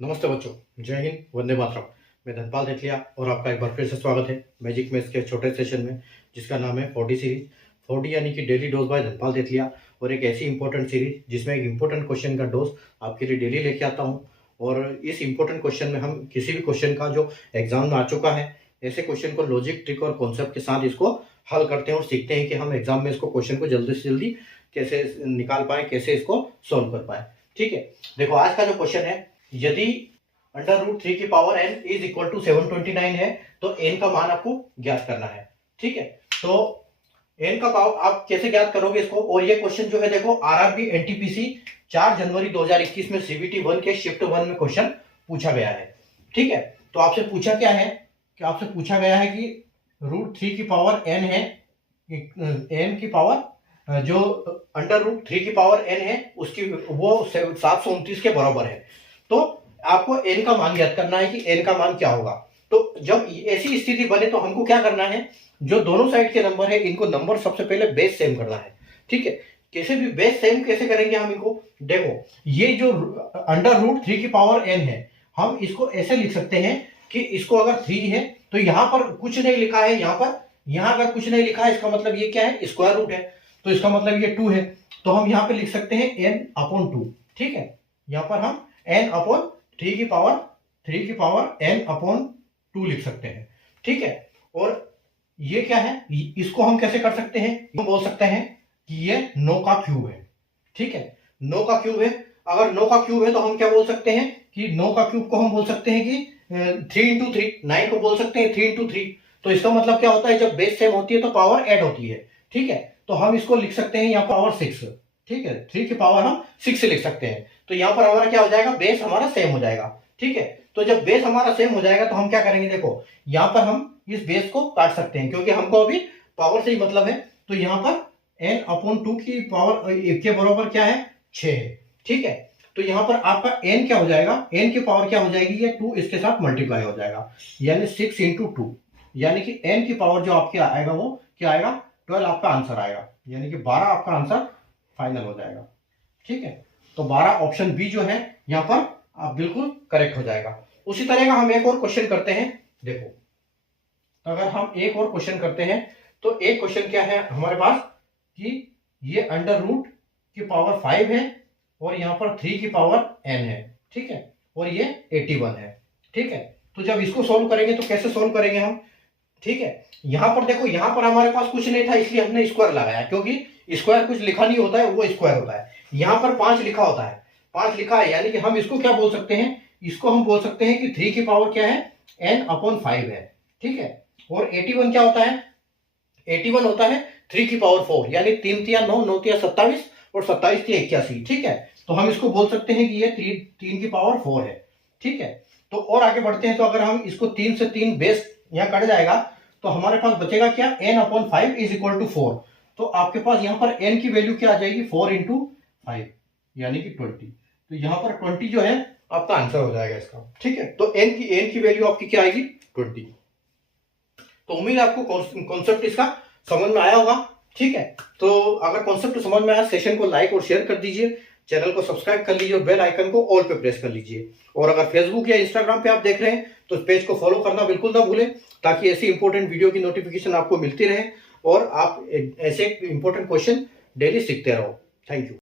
नमस्ते बच्चों, जय हिंद, वंदे मातरम। मैं धनपाल देठलिया और आपका एक बार फिर से स्वागत है मैजिक मैथ्स के छोटे सेशन में, जिसका नाम है 4D सीरीज। 4D यानी कि डेली डोज बाय धनपाल देठलिया, और एक ऐसी इंपॉर्टेंट सीरीज जिसमें एक इंपॉर्टेंट क्वेश्चन का डोज आपके लिए डेली लेके आता हूँ। और इस इंपॉर्टेंट क्वेश्चन में हम किसी भी क्वेश्चन का जो एग्जाम में आ चुका है, ऐसे क्वेश्चन को लॉजिक, ट्रिक और कॉन्सेप्ट के साथ इसको हल करते हैं और सीखते हैं कि हम एग्जाम में इसको क्वेश्चन को जल्दी से जल्दी कैसे निकाल पाए, कैसे इसको सोल्व कर पाए। ठीक है, देखो आज का जो क्वेश्चन है, यदि √3 की power n is equal to 729 है तो n का मान आपको ज्ञात करना है। ठीक है, तो n का पावर आप कैसे ज्ञात करोगे इसको। और ये क्वेश्चन जो है देखो, आरआरबी एनटीपीसी 4 जनवरी 2021 में सीबीटी 1 के शिफ्ट 1 में क्वेश्चन पूछा गया है। ठीक है, तो आपसे पूछा क्या है कि आपसे पूछा गया है कि √3 की पावर n है, n की पावर जो √3 की पावर n है उसकी वो 729 के बराबर है। तो आपको n का मान ज्ञात करना है कि n का मान क्या होगा। तो जब ऐसी स्थिति बने तो हमको क्या करना है, जो दोनों साइड के नंबर है इनको नंबर सबसे पहले बेस सेम करना है। ठीक है, कैसे भी बेस सेम कैसे करेंगे हम इनको, देखो ये जो √3 की पावर n है, हम इसको ऐसे लिख सकते हैं कि इसको अगर 3 है तो यहां पर कुछ नहीं लिखा है, यहां अगर कुछ नहीं लिखा है इसका मतलब ये क्या है, स्क्वायर रूट है, तो इसका मतलब ये 2 है। तो हम यहाँ पे लिख सकते हैं n/2। ठीक है, यहां पर हम n/3 की पावर n/2 लिख सकते हैं। ठीक है, और ये क्या है, इसको हम कैसे कर सकते हैं, हम बोल सकते हैं कि ये 9 का क्यूब है। ठीक है, 9 का क्यूब है। अगर 9 का क्यूब है तो हम क्या बोल सकते हैं कि 9 का क्यूब को हम बोल सकते हैं कि 3 × 3, 9 को बोल सकते हैं 3 × 3। तो इसका मतलब क्या होता है, जब बेस सेम होती है तो पावर ऐड होती है। ठीक है, तो हम इसको लिख सकते हैं यहाँ पावर 6। ठीक है, 3 की पावर हम 6 से लिख सकते हैं। तो यहाँ पर हमारा क्या हो जाएगा, बेस हमारा सेम हो जाएगा। ठीक है, तो जब बेस हमारा सेम हो जाएगा तो हम क्या करेंगे, देखो यहाँ पर हम इस बेस को काट सकते हैं क्योंकि हमको अभी पावर से ही मतलब है। तो यहाँ पर n/2 की पावर के बराबर क्या है, 6 है। ठीक है, तो यहाँ पर आपका n क्या हो जाएगा, n की पावर क्या हो जाएगी, ये 2 इसके साथ मल्टीप्लाई हो जाएगा, यानी 6 × 2, यानी कि n की पावर जो आपके आएगा वो क्या आएगा, 12 आपका आंसर आएगा, यानी कि 12 आपका आंसर फाइनल हो जाएगा। ठीक है, तो 12 ऑप्शन बी जो है यहाँ पर आप बिल्कुल करेक्ट हो जाएगा। उसी तरह का हम एक और क्वेश्चन करते हैं। देखो, तो अगर हम एक और क्वेश्चन करते हैं तो एक क्वेश्चन क्या है हमारे पास कि ये √5 है और यहाँ पर 3 की पावर n है। ठीक है, और ये 81 है। ठीक है, तो जब इसको सोल्व करेंगे तो कैसे सोल्व करेंगे हम। ठीक है, यहां पर देखो, यहां पर हमारे पास कुछ नहीं था इसलिए हमने स्क्वायर लगाया, क्योंकि स्क्वायर कुछ लिखा नहीं होता है, वो स्क्वायर होता है। यहां पर 5 लिखा होता है, 5 लिखा है, यानी कि हम इसको क्या बोल सकते हैं, इसको हम बोल सकते हैं कि 3 की पावर क्या है, n/5 है। ठीक है, और 81 क्या होता है, 81 होता है 3 की पावर 4, यानी 3 × 9, 9 × 27 और 27 × 81। ठीक है, तो हम इसको बोल सकते हैं कि ये 3 की पावर 4 है। ठीक है, तो और आगे बढ़ते हैं, तो अगर हम इसको 3 से 3 बेस यहाँ कट जाएगा तो हमारे पास बचेगा क्या, n/5 इज इक्वल टू 4। तो आपके पास यहाँ पर n की वैल्यू क्या आ जाएगी, 4 × 5 यानी कि 20। तो यहाँ पर 20 जो है आपका आंसर हो जाएगा इसका। ठीक है, तो n की वैल्यू आपकी क्या आएगी, 20। तो उम्मीद आपको कॉन्सेप्ट इसका समझ में आया होगा। ठीक है, तो अगर कॉन्सेप्ट समझ में आया, सेशन को लाइक और शेयर कर दीजिए, चैनल को सब्सक्राइब कर लीजिए और बेल आइकन को ऑल पे प्रेस कर लीजिए। और अगर फेसबुक या इंस्टाग्राम पे आप देख रहे हैं तो इस पेज को फॉलो करना बिल्कुल ना भूलें, ताकि ऐसी इंपॉर्टेंट वीडियो की नोटिफिकेशन आपको मिलती रहे और आप ऐसे इंपॉर्टेंट क्वेश्चन डेली सीखते रहो। Thank you.